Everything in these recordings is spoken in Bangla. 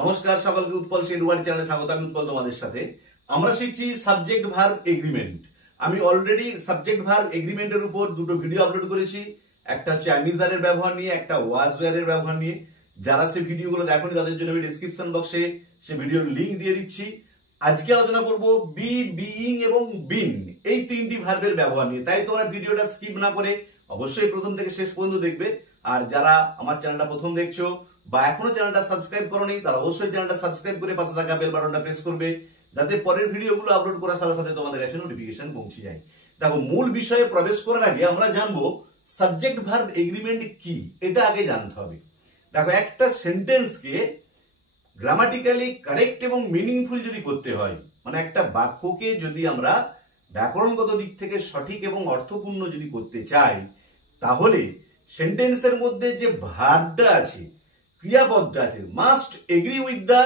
নমস্কার সকলকে, উৎপল শেডওয়ার্ড চ্যানেলে স্বাগত। আমি উৎপল তোমাদের সাথে। আমরা শিখছি সাবজেক্ট ভার্ব এগ্রিমেন্ট। আমি অলরেডি সাবজেক্ট ভার্ব এগ্রিমেন্টের উপর দুটো ভিডিও আপলোড করেছি। একটা হচ্ছে অ্যামিজারের ব্যবহার নিয়ে, একটা ওয়াজ ওয়্যারের ব্যবহার নিয়ে। যারা সেই ভিডিওগুলো দেখোনি তাদের জন্য আমি ডেসক্রিপশন বক্সে সে ভিডিওর লিংক দিয়ে দিচ্ছি। আজকে আলোচনা করব বি, বিইং এবং বিন এই তিনটি ভার্বের ব্যবহার নিয়ে। তাই তোমরা ভিডিওটা স্কিপ না করে অবশ্যই প্রথম থেকে শেষ পর্যন্ত দেখবে। আর যারা আমার চ্যানেলটা প্রথম দেখছো বা এখনো চ্যানেলটা সাবস্ক্রাইব করোনি তারা অবশ্যই চ্যানেলটা সাবস্ক্রাইব করে পাশে থাকা বেল বাটনটা প্রেস করবে, যাতে পরের ভিডিওগুলো আপলোড করার সাথে সাথে তোমাদের কাছে নোটিফিকেশন পৌঁছে যায়। দেখো, মূল বিষয়ে প্রবেশ করার আগে আমরা জানবো সাবজেক্ট ভার্ব এগ্রিমেন্ট কি, এটা আগে জানতে হবে। দেখো, একটা সেন্টেন্সকে গ্রামাটিক্যালি কারেক্ট এবং মিনিংফুল যদি করতে হয়, মানে একটা বাক্যকে যদি আমরা ব্যাকরণগত দিক থেকে সঠিক এবং অর্থপূর্ণ যদি করতে চাই, তাহলে সেন্টেন্সের মধ্যে যে ভার্বটা আছে, ক্রিয়াপদটা আছে, must agree with the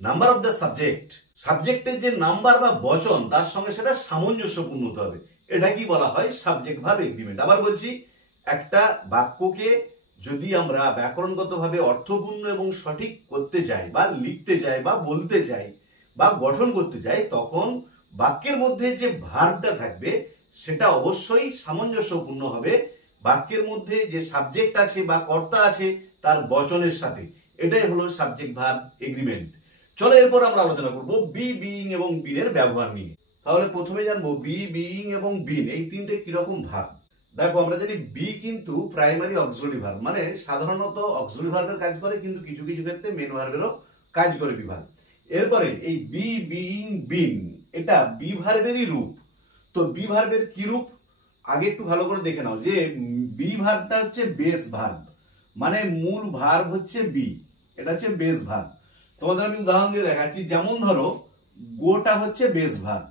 number of the subject. সাবজেক্টের যে নাম্বার বা বচন তার সঙ্গে সেটা সামঞ্জস্যপূর্ণ হতে হবে। এটা কি বলা হয়? Subject verb agreement. আবার বলছি, একটা বাক্যকে যদি আমরা ব্যাকরণগতভাবে অর্থপূর্ণ এবং সঠিক করতে চাই বা লিখতে চাই বা বলতে চাই বা গঠন করতে চাই, তখন বাক্যের মধ্যে যে ভার্বটা থাকবে সেটা অবশ্যই সামঞ্জস্যপূর্ণ হবে বাক্যের মধ্যে যে সাবজেক্ট আছে বা কর্তা আছে তার বচনের সাথে। এটাই হলো সাবজেক্ট ভার্ব এগ্রিমেন্ট। চলো এরপর আমরা আলোচনা করব বি, বিইং এবং বিনের ব্যবহার নিয়ে। তাহলে প্রথমে জানবো বি, বিইং এবং বিন এই তিনটে কিরকম ভার্ব। দেখো, আমরা জানি বি কিন্তু প্রাইমারি অক্সিলারি ভার্ব, মানে সাধারণত অক্সিলারি ভার্বের কাজ করে, কিন্তু কিছু কিছু ক্ষেত্রে মেন ভার্বেরও কাজ করে বি ভার্ব। এরপরে এই বি, বিইং, বিন এটা বি ভার্বেরই রূপ। তো বি ভার্বের কি রূপ আগে একটু ভালো করে দেখে নাও। যে বি ভার্বটা হচ্ছে বেস ভার্ব, মানে মূল ভার্ব হচ্ছে বি, এটা হচ্ছে বেস ভার্ব। তোমাদের আমি উদাহরণ দিয়ে দেখাচ্ছি। যেমন ধরো, গোটা হচ্ছে বেস ভার্ব,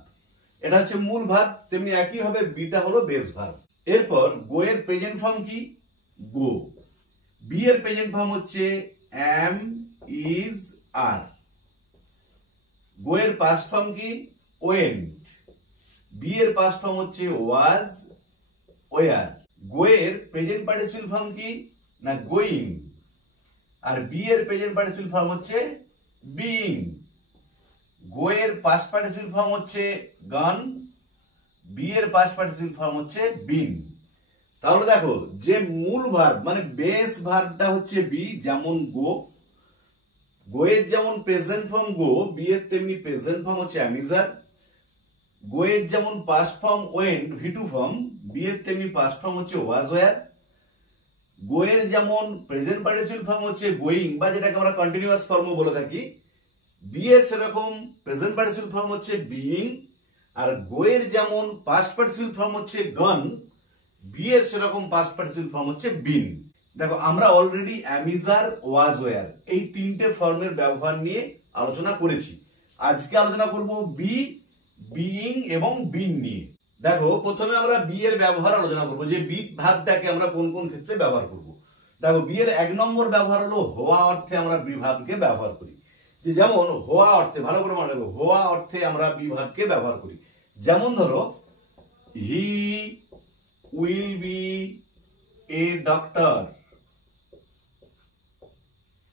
এটা হচ্ছে মূল ভার্ব, তেমনি একই হবে বিটা হলো বেস ভার্ব। এরপর গো এর প্রেজেন্ট ফর্ম কি? গো। বি এর প্রেজেন্ট ফর্ম হচ্ছে এম, ইজ, আর। গো এর পাস্ট ফর্ম কি? ওয়েন্ট। বি এর পাস্ট ফর্ম হচ্ছে ওয়াজ, ওয়ার। গো এর প্রেজেন্ট পার্টিসিপল ফর্ম কি? না গোয়িং। আর বি এর প্রেজেন্ট পার্টিসিপল ফর্ম হচ্ছে বিইং। গো এর পাস্ট পার্টিসিপল ফর্ম হচ্ছে গন। বি এর পাস্ট পার্টিসিপল ফর্ম হচ্ছে বিন। তাহলে দেখো, যে মূল ভার্ব মানে বেস ভার্বটা হচ্ছে বি, যেমন গো। গো এর যেমন প্রেজেন্ট ফর্ম গো, বি এর তেমনি প্রেজেন্ট ফর্ম হচ্ছে অ্যামিজার। গো এর যেমন past form went, V two form, be এর তেমনি পাস্ট ফর্ম হচ্ছে ওয়াজ, ওয়ার। গো এর যেমন প্রেজেন্ট পার্টিসিপল ফর্ম হচ্ছে গোয়িং, বা যেটাকে আমরা কন্টিনিউয়াস ফর্মও বলে থাকি, বি এর সেরকম প্রেজেন্ট পার্টিসিপল ফর্ম হচ্ছে বিইং। আর গো এর যেমন পাস্ট পার্টিসিপল ফর্ম হচ্ছে গন, বি এর সেরকম পাস্ট পার্টিসিপল ফর্ম হচ্ছে বিন। দেখো, আমরা অলরেডি অ্যামিজার, ওয়াজ, ওয়ার এই তিনটে ফর্মের ব্যবহার নিয়ে আলোচনা করেছি। আজকে আলোচনা করব বি, বিইং এবং বিন নিয়ে। দেখো, প্রথমে আমরা বি এর ব্যবহার আলোচনা করব, যে বি ভার্বটাকে আমরা কোন কোন ক্ষেত্রে ব্যবহার করব। দেখো, বি এর এক নম্বর ব্যবহার হলো হওয়া অর্থে আমরা বি ভার্বকে ব্যবহার করি। যে যেমন হওয়া অর্থে, ভালো করে মনে রাখবো, হওয়া অর্থে আমরা বি ভার্বকে ব্যবহার করি। যেমন ধরো, he will be a doctor.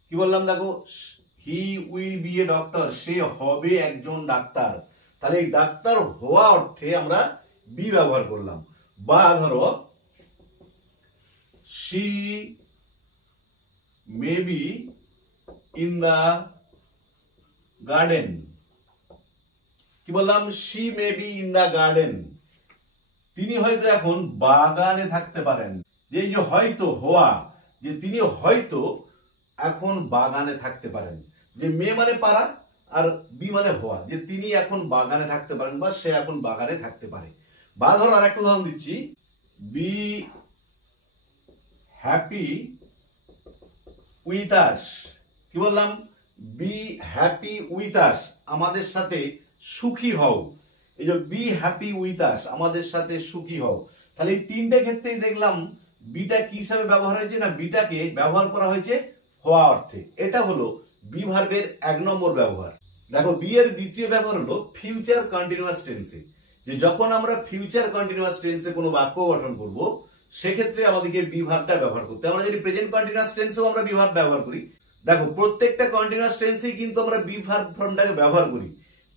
কি বললাম? দেখো, he will be a doctor, সে হবে একজন ডাক্তার। তাহলে এই ডাক্তার হওয়া অর্থে আমরা বি ব্যবহার করলাম। বা ধরো, she may be in the garden. কি বললাম? She may be in the garden, তিনি হয়তো এখন বাগানে থাকতে পারেন। যে এই যে হয়তো, হওয়া, যে তিনি হয়তো এখন বাগানে থাকতে পারেন। যে মে মানে পারা, আর বি মানে হওয়া, যে তিনি এখন বাগানে থাকতে পারেন বা সে এখন বাগানে থাকতে পারে। বা ধরো আর একটা উদাহরণ দিচ্ছি, বি হ্যাপি উইথ আস। কি বললাম? বি হ্যাপি উইথ আস, আমাদের সাথে সুখী হও। এই যে বি হ্যাপি উইথ আস, আমাদের সাথে সুখী হও। তাহলে এই তিনটে ক্ষেত্রেই দেখলাম বিটা কি হিসাবে ব্যবহার হয়েছে, না বিটাকে ব্যবহার করা হয়েছে হওয়া অর্থে। এটা হলো বি ভার্বের এক নম্বর ব্যবহার। দেখো, বি এর দ্বিতীয় ব্যবহার হলো ফিউচার কন্টিনিউয়াস টেন্সে। যে যখন আমরা ফিউচার কন্টিনিউয়াস টেন্সে কোনো বাক্য গঠন করব, সেক্ষেত্রে আমাদেরকে বি ভার্বটা ব্যবহার করতে। আমরা যদি প্রেজেন্ট কন্টিনিউয়াস টেন্সেও আমরা বি ভার্ব ব্যবহার করি, দেখো প্রত্যেকটা কন্টিনিউয়াস টেন্সেই কিন্তু আমরা বি ভার্ব ফর্মটাকে ব্যবহার করি।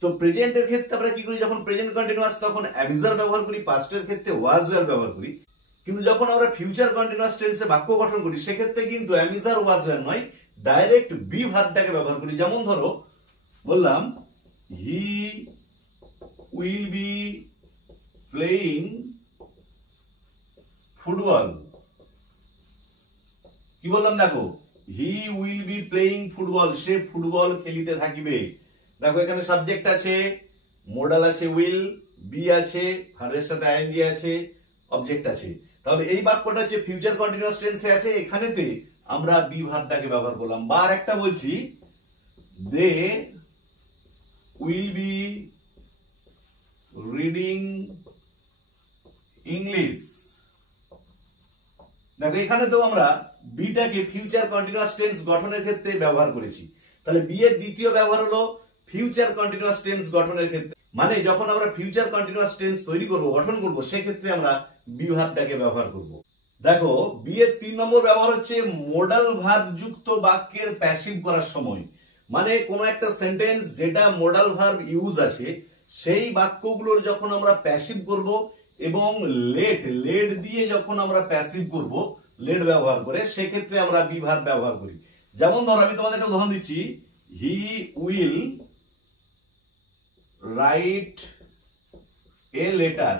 তো প্রেজেন্টের ক্ষেত্রে আমরা কি করি, যখন প্রেজেন্ট কন্টিনিউয়াস তখন অ্যামিজার ব্যবহার করি, পাস্টের ক্ষেত্রে ওয়াজ ওয়ার ব্যবহার করি। কিন্তু যখন আমরা ফিউচার কন্টিনিউয়াস টেন্সে বাক্য গঠন করি সেক্ষেত্রে কিন্তু অ্যামিজার ওয়াজ ওয়ার নয়, ডাইরেক্ট বি ভার্বটাকে ব্যবহার করি। যেমন ধরো বললাম he will be playing football. কি বললাম দেখো, he will be playing football, সে ফুটবল খেলিতে থাকিবে। দেখো এখানে সাবজেক্ট আছে, মোডাল আছে উইল, বি আছে, ভার্বের সাথে আইএনজি আছে, অবজেক্ট আছে। তাহলে এই বাক্যটা যে ফিউচার কন্টিনিউয়াস টেন্সে আছে এখানেতে আমরা বি ভার্বটাকে ব্যবহার করলাম। বা একটা বলছি, they will be reading English. দেখো এখানে তো আমরা বিটাকে ফিউচার কন্টিনিউয়াস টেন্স গঠনের ক্ষেত্রে ব্যবহার করেছি। তাহলে বি এর দ্বিতীয় ব্যবহার হলো ফিউচার কন্টিনিউয়াস টেন্স গঠনের ক্ষেত্রে, মানে যখন আমরা ফিউচার কন্টিনিউয়াস টেন্স তৈরি করব, গঠন করব, সেক্ষেত্রে আমরা বি ভার্বটাকে ব্যবহার করব। দেখো বি এর 3 নম্বর ব্যবহার হচ্ছে মোডাল ভার্ব যুক্ত বাক্যের প্যাসিভ করার সময়। মানে কোন একটা সেন্টেন্স যেটা মোডাল ভার্ব ইউজ আছে সেই বাক্যগুলোর যখন আমরা প্যাসিভ করব এবং লেট দিয়ে যখন আমরা প্যাসিভ করব, লেট ব্যবহার করে, সেক্ষেত্রে আমরা বি ভার্ব ব্যবহার করি। যেমন ধরো আমি তোমাদের একটা উদাহরণ দিচ্ছি, he will write a letter.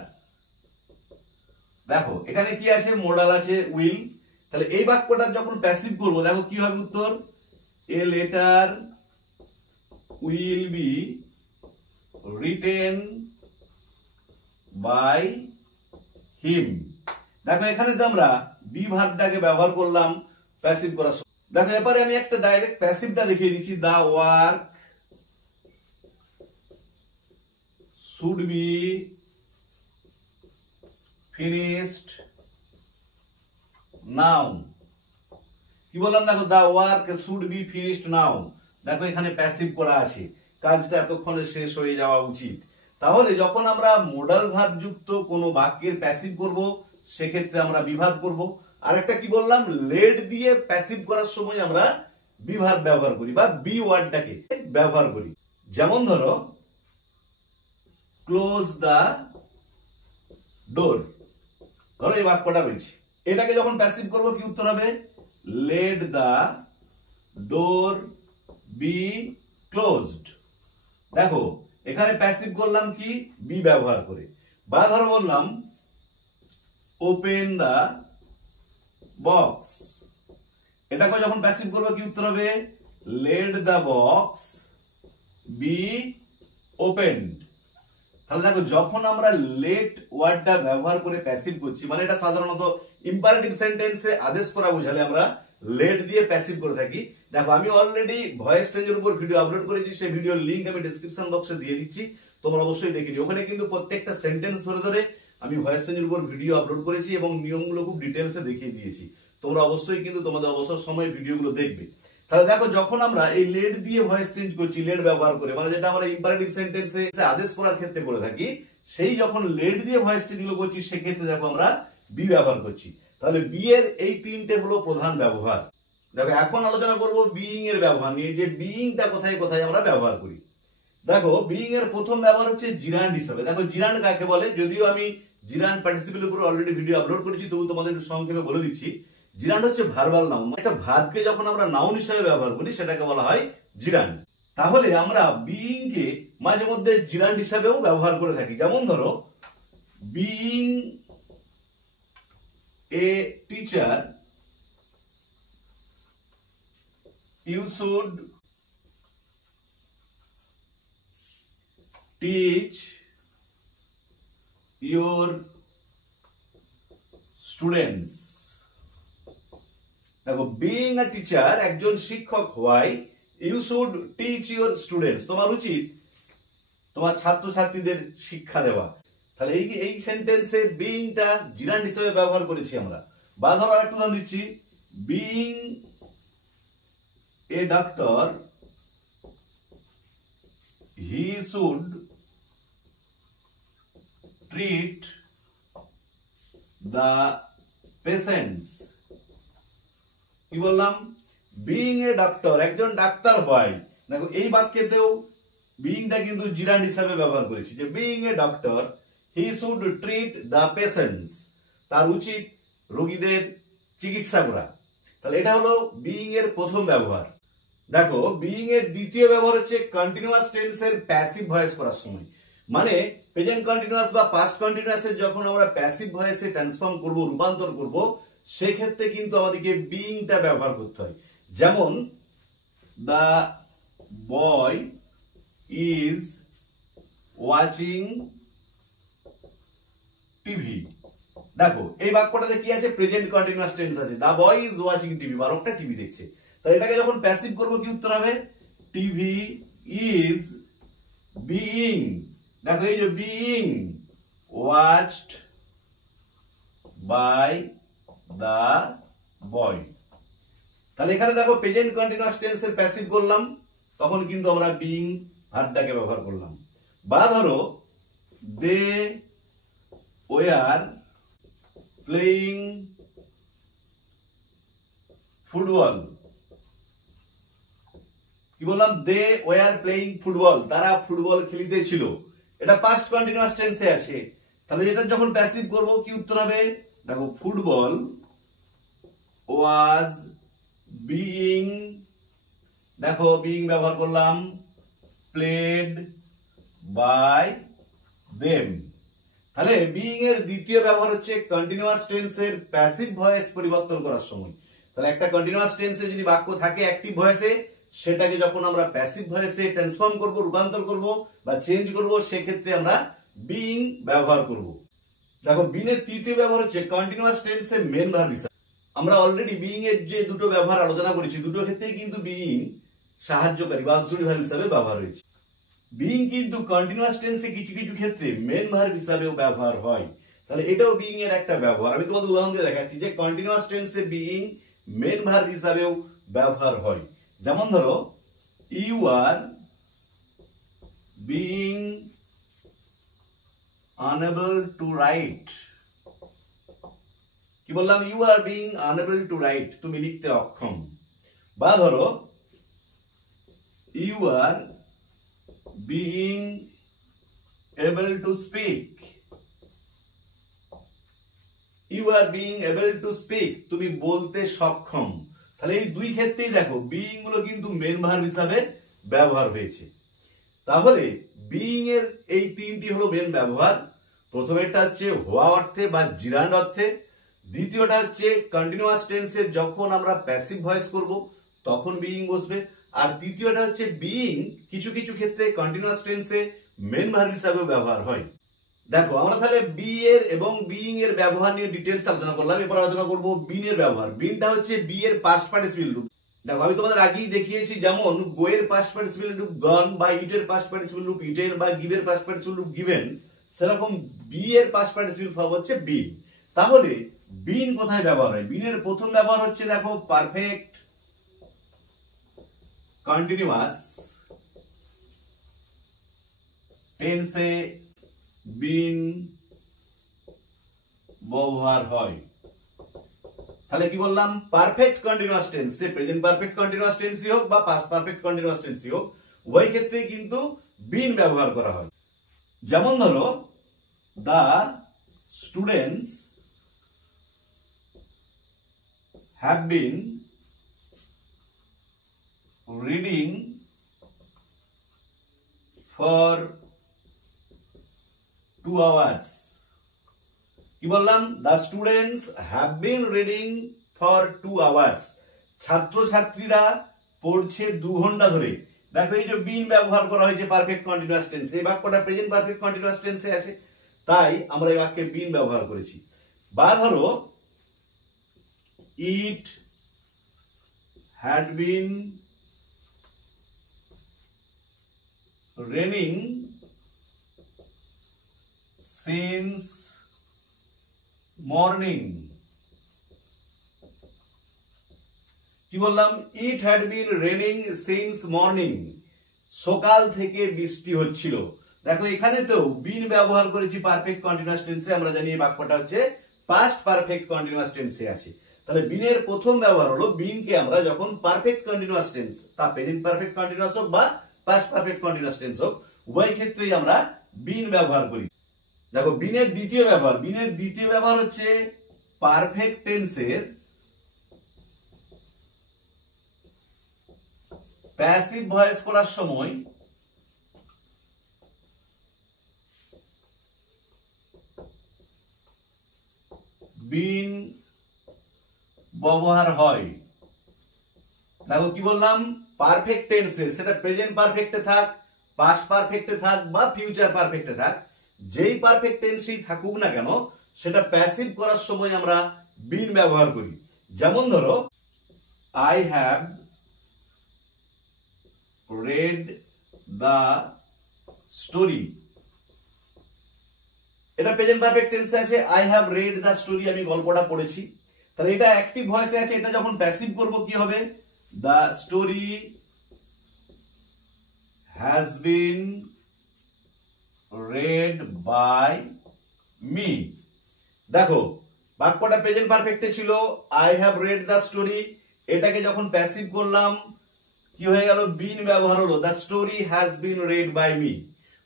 দেখো এখানে কি আছে, মোডাল আছে উইল। তাহলে এই বাক্যটার যখন প্যাসিভ করব দেখো কি হবে উত্তর, a letter will be written by him. দেখো এখানে তো আমরা বি ভার্বটাকে ব্যবহার করলাম প্যাসিভ করার সময়। দেখো এবারে আমি একটা ডাইরেক্ট প্যাসিভটা দেখিয়ে দিচ্ছি, the work should be finished now. কি বললাম দেখো, the work should be finished now. দেখো এখানে প্যাসিভ করা আছে, কাজটা এতক্ষণে শেষ হয়ে যাওয়া উচিত। তাহলে যখন আমরা মোডাল ভার্ব যুক্ত কোনো বাক্যের প্যাসিভ করব সেক্ষেত্রে আমরা বি ভার্ব করব। আর একটা কি বললাম, লেট দিয়ে প্যাসিভ করার সময় আমরা বি ভার্ব ব্যবহার করি বা বি ওয়ার্ডটাকে ব্যবহার করি। যেমন ধরো ক্লোজ দা ডোর, ধরো এই বাক্যটা রয়েছে, এটাকে যখন প্যাসিভ করব কি উত্তর হবে, let the door be closed. দেখো এখানে প্যাসিভ করলাম কি, বি ব্যবহার করে। বা ধরো বললাম ওপেন দা বক্স, এটাকে যখন প্যাসিভ করবো কি উত্তর হবে, let the box be opened. তাহলে দেখো যখন আমরা লেট ওয়ার্ডটা ব্যবহার করে প্যাসিভ করছি, মানে এটা সাধারণত ইম্পারেটিভ সেন্টেন্সে আদেশ করা বোঝালে আমরা লেট দিয়ে প্যাসিভ করে থাকি। দেখো আমি অলরেডি ভয়েস চেঞ্জের উপর ভিডিও আপলোড করেছি, সেই ভিডিওর লিংক আমি ডেসক্রিপশন বক্সে দিয়ে দিচ্ছি, তোমরা অবশ্যই দেখে নিও। ওখানে কিন্তু প্রত্যেকটা সেন্টেন্স ধরে ধরে আমি ভয়েস চেঞ্জের উপর ভিডিও আপলোড করেছি এবং নিয়মগুলো খুব ডিটেলসে দেখিয়ে দিয়েছি। তোমরা অবশ্যই কিন্তু তোমাদের অবসর সময় ভিডিওগুলো দেখবে। তাহলে দেখো যখন আমরা এই লেট দিয়ে ভয়েস চেঞ্জ করছি, লেট ব্যবহার করে, মানে যেটা আমরা ইম্পারেটিভ সেন্টেন্সে আদেশ করার ক্ষেত্রে করে থাকি, সেই যখন লেট দিয়ে ভয়েস চেঞ্জ গুলো করছি সেক্ষেত্রে দেখো আমরা বি ব্যবহার করছি। তাহলে বি এর এই 3টে হলো প্রধান ব্যবহার। দেখো এখন আলোচনা করব বিইং এর ব্যবহার নিয়ে, যে বিইংটা কোথায় কোথায় আমরা ব্যবহার করি। দেখো বিইং এর প্রথম ব্যবহার হচ্ছে জিরান্ড হিসাবে। দেখো জিরান্ড কাকে বলে, যদিও আমি জিরান্ড পার্টিসিপেলের উপর অলরেডি ভিডিও আপলোড করেছি, তবু তোমাদের একটু সংক্ষেপে বলে দিচ্ছি। জিরান্ড হচ্ছে ভার্বাল নাউন, একটা ভার্বকে যখন আমরা নাউন হিসাবে ব্যবহার করি সেটাকে বলা হয় জিরান্ড। তাহলে আমরা বিইং কে মাঝে মধ্যে জিরান্ড হিসাবেও ব্যবহার করে থাকি। যেমন ধরো being a teacher you should teach your students। দেখো বিইং আ টিচার, একজন শিক্ষক হওয়ায়, you should teach your students, তোমার উচিত তোমার ছাত্রছাত্রীদের শিক্ষা দেওয়া। তাহলে এই সেন্টেন্সে বিইংটা জিরান্ড হিসেবে ব্যবহার করেছি আমরা। বা ধরো আরেকটা উদাহরণ দিচ্ছি, being a doctor he should treat the patients। কি বললাম, বিইং এ ডক্টর, একজন ডাক্তার হয়। দেখো এই বাক্যেতেও বিইংটা কিন্তু জিরান্ড হিসাবে ব্যবহার করেছি, যে being a doctor he should treat the patients, তার উচিত রোগীদের চিকিৎসা করা। তাহলে এটা হলো বিইং এর প্রথম ব্যবহার। দেখো বিইং এর দ্বিতীয় ব্যবহার হচ্ছে কন্টিনিউয়াস টেন্সের প্যাসিভ ভয়েস করার সময়, মানে প্রেজেন্ট কন্টিনিউয়াস বা পাস্ট কন্টিনিউয়াসের যখন আমরা প্যাসিভ ভয়েসে ট্রান্সফর্ম করব, রূপান্তর করব, সেক্ষেত্রে কিন্তু আমাদেরকে বিইংটা ব্যবহার করতে হয়। যেমন the boy is watching TV. দেখো এই বাক্যটাতে কি আছে, প্রেজেন্ট কন্টিনিউয়াস টেন্স আছে, the boy is watching TV, বালকটা টিভি দেখছে। তাহলে এটাকে যখন প্যাসিভ করব কি উত্তর হবে, টিভি ইজ বিইং, দেখো এই যে বিইং ওয়াচড বাই দা বয়। তাহলে এখানে দেখো প্রেজেন্ট কন্টিনিউয়াস টেন্সের প্যাসিভ করলাম, তখন কিন্তু আমরা বিইং ভার্বটাকে ব্যবহার করলাম। বা ধরো দে ওয়ার প্লেইং ফুটবল, কি বললাম, দে ওয়ার প্লেইং ফুটবল, তারা ফুটবল খেলিতেছিল, এটা পাস্ট কন্টিনিউয়াস টেন্সে আছে। তাহলে এটা যখন প্যাসিভ করব কি উত্তর হবে, দেখো ফুটবল ওয়াজ বিইং, দেখো বিইং ব্যবহার করলাম, প্লেড বাই দেম। তাহলে বিইং এর দ্বিতীয় ব্যবহার হচ্ছে কন্টিনিউয়াস টেন্সের প্যাসিভ ভয়েস পরিবর্তন করার সময়। তাহলে একটা কন্টিনিউয়াস টেন্সে যদি বাক্য থাকে অ্যাক্টিভ ভয়েসে, সেটাকে যখন আমরা প্যাসিভ ভয়েসে ট্রান্সফর্ম করব, রূপান্তর করব বা চেঞ্জ করব, সেক্ষেত্রে আমরা বিইং ব্যবহার করব। দেখো বিইং এর তৃতীয় ব্যবহার হচ্ছে কন্টিনিউয়াস টেন্সে মেন ভার্ব হিসাবে। আমরা অলরেডি বিইং এর যে দুটো ব্যবহার আলোচনা করেছি, দুটো ক্ষেত্রেই কিন্তু বিইং সাহায্যকারী বা অক্সিলারি ভার্ব হিসাবে ব্যবহার হয়েছে। বিইং কিন্তু কন্টিনিউয়াস টেন্সে কিছু কিছু ক্ষেত্রে মেন ভার্ব হিসাবেও ব্যবহার হয়। তাহলে এটাও বিইং এর একটা ব্যবহার। আমি তোমাদের উদাহরণ দিয়ে দেখাচ্ছি যে কন্টিনিউয়াস টেন্সে বিইং মেন ভার্ব হিসাবেও ব্যবহার হয়। যেমন ধরো you are being unable to write, কি বললাম, you are being unable to write, তুমি লিখতে অক্ষম। বা ধরো you are being able to speak, you are being able to speak, তুমি বলতে সক্ষম। তাহলে এই দুই ক্ষেত্রেই দেখো বিইং গুলো কিন্তু মেন ভার্ব হিসাবে ব্যবহার হয়েছে। তাহলে বিইং এর এই তিনটি হলো মেন ব্যবহার। প্রথমেরটা হচ্ছে হওয়া অর্থে বা জিরান্ড অর্থে, দ্বিতীয়টা হচ্ছে কন্টিনিউয়াস টেন্সে যখন আমরা প্যাসিভ ভয়েস করব তখন বিইং বসবে, আর তৃতীয়টা হচ্ছে বিইং কিছু কিছু ক্ষেত্রে কন্টিনিউয়াস টেন্সে মেন ভার্ব হিসাবেও ব্যবহার হয়। দেখো আমরা তাহলে বি এর এবং বিইং এর ব্যবহার নিয়ে ডিটেইলস আলোচনা করলাম। এরপর আলোচনা করব বিন এর ব্যবহার। বিনটা হচ্ছে বি এর পাস্ট পার্টিসিপল রূপ। দেখো আমি তোমাদের আগেই দেখিয়েছি, যেমন গো এর পাস্ট পার্টিসিপল রূপ গন, বা ইট এর পাস্ট পার্টিসিপল রূপ ইটেন, বা গিভ এর পাস্ট পার্টিসিপল রূপ গিভেন, সেরকম বি এর পাস্ট পার্টিসিপল ফর্ম হচ্ছে বিন। তাহলে বিন কোথায় ব্যবহার হয়? বিনের প্রথম ব্যবহার হচ্ছে দেখো পারফেক্ট কন্টিনিউয়াস টেন্সে বিন ব্যবহার হয়। তাহলে কি বললাম, পারফেক্ট কন্টিনিউয়াস টেন্সে, প্রেজেন্ট পারফেক্ট কন্টিনিউয়াস টেন্সই হোক বা পাস্ট পারফেক্ট কন্টিনিউয়াস টেন্সই হোক, উভয় ক্ষেত্রেই কিন্তু বিন ব্যবহার করা হয়। যেমন ধরো the students have been reading for 2 hours, কি বললাম, the students have been reading for 2 hours, ছাত্রছাত্রীরা পড়ছে 2 ঘন্টা ধরে। দেখো এই যে বিন ব্যবহার করা হয়েছে পারফেক্ট কন্টিনিউয়াস টেন্সে, এই বাক্যটা প্রেজেন্ট পারফেক্ট কন্টিনিউয়াস টেন্সে আছে, তাই আমরা এই বাক্যে বিন ব্যবহার করেছি। বা ধরো it had been raining since morning, কি বললাম, it had been raining since morning, সকাল থেকে বৃষ্টি হচ্ছিল। দেখো এখানে তো বিন ব্যবহার করেছি পারফেক্ট কন্টিনিউয়াস টেন্সে, আমরা জানি এই বাক্যটা হচ্ছে পাস্ট পারফেক্ট কন্টিনিউয়াস টেন্সে আছে। তাহলে বিনের প্রথম ব্যবহার হলো বিনকে আমরা যখন পারফেক্ট কন্টিনিউয়াস টেন্স, তা প্রেজেন্ট পারফেক্ট কন্টিনিউয়াস হোক বা পাস্ট পারফেক্ট কন্টিনিউয়াস টেন্স হোক, উভয় ক্ষেত্রেই আমরা বিন ব্যবহার করি। দেখো বিনের দ্বিতীয় ব্যবহার হচ্ছে পারফেক্ট টেন্সের প্যাসিভ ভয়েস করার সময় বিন ব্যবহার হয়। দেখো কি বললাম, পারফেক্ট টেন্সের, সেটা প্রেজেন্ট পারফেক্টে থাক, পাস্ট পারফেক্টে থাক বা ফিউচার পারফেক্টে থাক, যেই পারফেক্ট টেন্সই থাকুক না কেন, সেটা প্যাসিভ করার সময় আমরা বিন ব্যবহার করি। যেমন ধরো, I have read the story, এটা প্রেজেন্ট পারফেক্ট টেন্সে আছে, I have read the story, আমি গল্পটা পড়েছি। তাহলে এটা অ্যাক্টিভ ভয়েসে আছে, এটা যখন প্যাসিভ করব কি হবে, the story has been read by me. দেখো বাক্যটা প্রেজেন্ট পারফেক্টে ছিল, I have read the story, এটাকে যখন প্যাসিভ করলাম কি হয়ে গেল, বিন ব্যবহার হলো, the story has been read by me.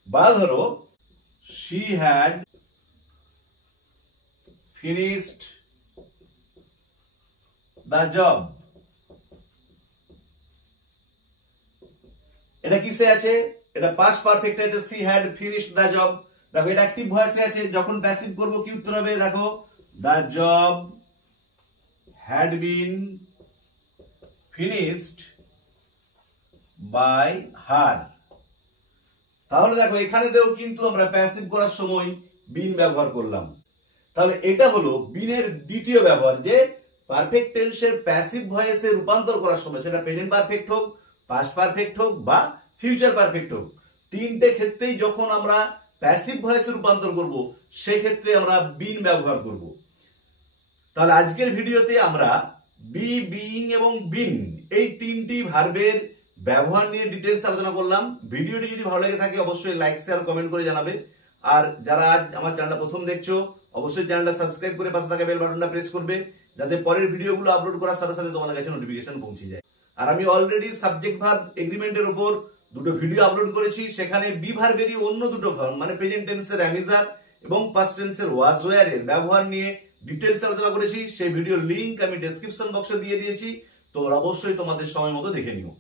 বা ধরো, she had finished the job, এটা কিসে আছে, এটা পাস্ট পারফেক্টে আছে, she had finished the job. দেখো এটা অ্যাক্টিভ ভয়েসে আছে, যখন প্যাসিভ করব কি উত্তর হবে, দেখো the job had been finished by her. তাহলে দেখো এখানেতেও কিন্তু আমরা প্যাসিভ করার সময় বিন ব্যবহার করলাম। তাহলে এটা হলো বিনের দ্বিতীয় ব্যবহার, যে পারফেক্ট টেন্সের প্যাসিভ ভয়েসে রূপান্তর করার সময়, সেটা প্রেজেন্ট পারফেক্ট হোক, পাস্ট পারফেক্ট হোক বা ফিউচার পারফেক্ট হোক, তিনটে ক্ষেত্রেই যখন আমরা প্যাসিভ ভয়েসে রূপান্তর করব, সেক্ষেত্রে আমরা বিন ব্যবহার করব। তাহলে আজকের ভিডিওতে আমরা বি, বিইং এবং বিন, এই তিনটি ভার্বের ব্যবহার নিয়ে ডিটেলস আলোচনা করলাম। ভিডিওটি যদি ভালো লেগে থাকে অবশ্যই লাইক, শেয়ার, কমেন্ট করে জানাবে। আর যারা আজ আমার চ্যানেলটা প্রথম দেখছো, অবশ্যই চ্যানেলটা সাবস্ক্রাইব করে পাশে থাকা বেল বাটনটা প্রেস করবে, যাতে পরের ভিডিওগুলো আপলোড করার সাথে সাথে তোমাদের কাছে নোটিফিকেশন পৌঁছে যায়। আর আমি অলরেডি সাবজেক্ট ভার্ব এগ্রিমেন্টের উপর দুটো ভিডিও আপলোড করেছি, সেখানে বি ভার্বেরই অন্য দুটো ভার্ব, মানে প্রেজেন্ট টেন্সের অ্যামিজার এবং পাস্ট টেন্সের ওয়াজ ওয়্যারের ব্যবহার নিয়ে ডিটেলস আলোচনা করেছি। সেই ভিডিওর লিংক আমি ডেসক্রিপশন বক্সে দিয়ে দিয়েছি, তোমরা অবশ্যই তোমাদের সময় মতো দেখে নিও।